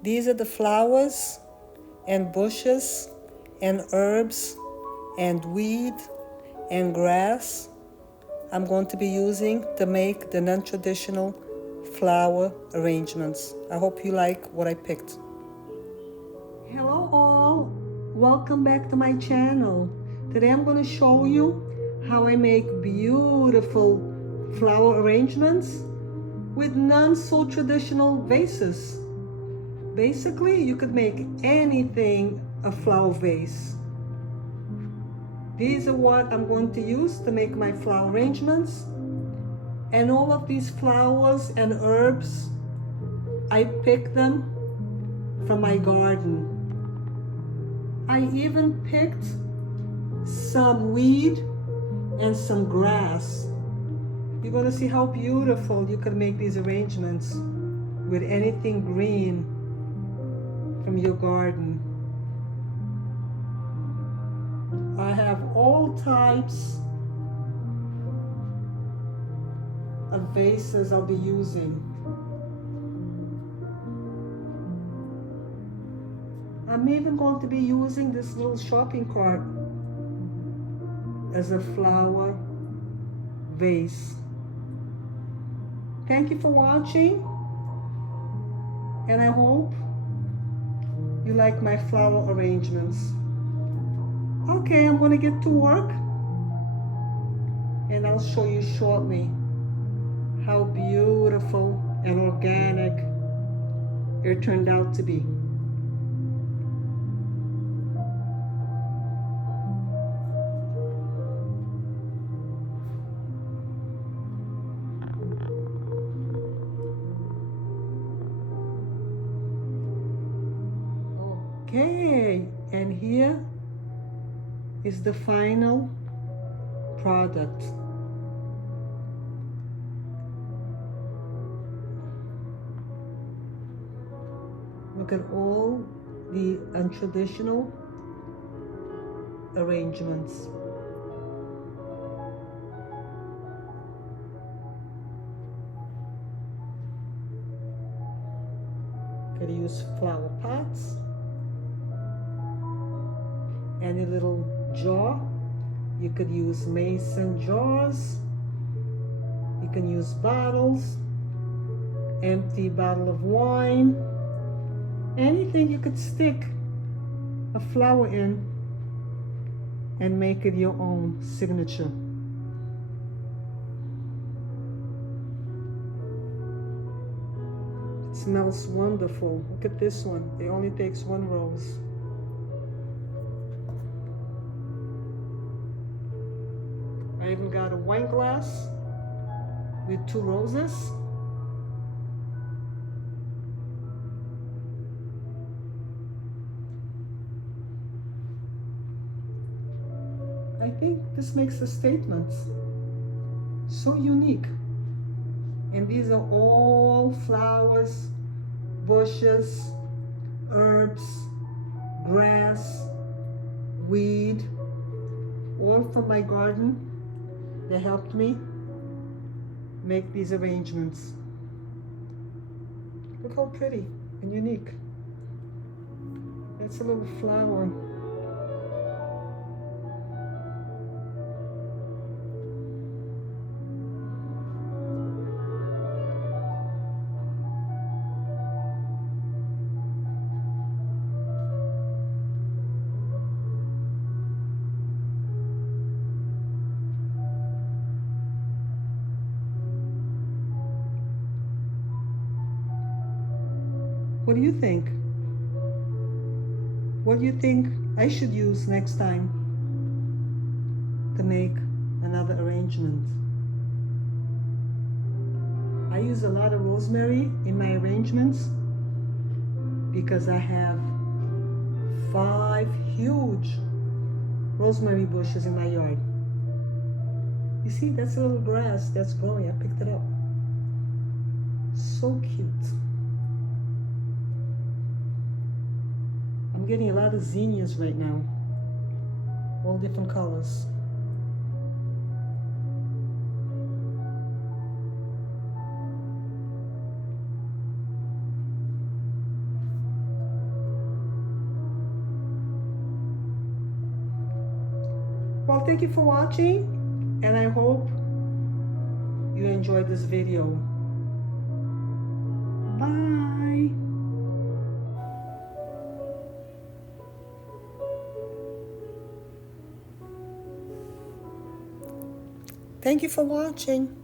These are the flowers and bushes and herbs and weed and grass I'm going to be using to make the non-traditional flower arrangements. I hope you like what I picked. Hello all, welcome back to my channel. Today I'm going to show you how I make beautiful flower arrangements with non-so-traditional vases. Basically, you could make anything a flower vase. These are what I'm going to use to make my flower arrangements. And all of these flowers and herbs, I picked them from my garden. I even picked some weed and some grass. You're going to see how beautiful you can make these arrangements with anything green from your garden. I have all types of vases I'll be using. I'm even going to be using this little shopping cart as a flower vase. Thank you for watching, and I hope you like my flower arrangements. Okay, I'm going to get to work, and I'll show you shortly how beautiful and organic it turned out to be. Okay, and here is the final product. Look at all the untraditional arrangements. Could use flower pots, any little jar. You could use mason jars. You can use bottles, empty bottle of wine, anything you could stick a flower in and make it your own signature. It smells wonderful. Look at this one. It only takes one rose. I even got a wine glass with 2 roses. I think this makes a statement. So unique. And these are all flowers, bushes, herbs, grass, weed, all from my garden. They helped me make these arrangements. Look how pretty and unique. It's a little flower. What do you think? What do you think I should use next time to make another arrangement? I use a lot of rosemary in my arrangements because I have 5 huge rosemary bushes in my yard. You see, that's a little grass that's growing. I picked it up. So cute. I'm getting a lot of zinnias right now, all different colors. Well, thank you for watching, and I hope you enjoyed this video. Bye. Thank you for watching.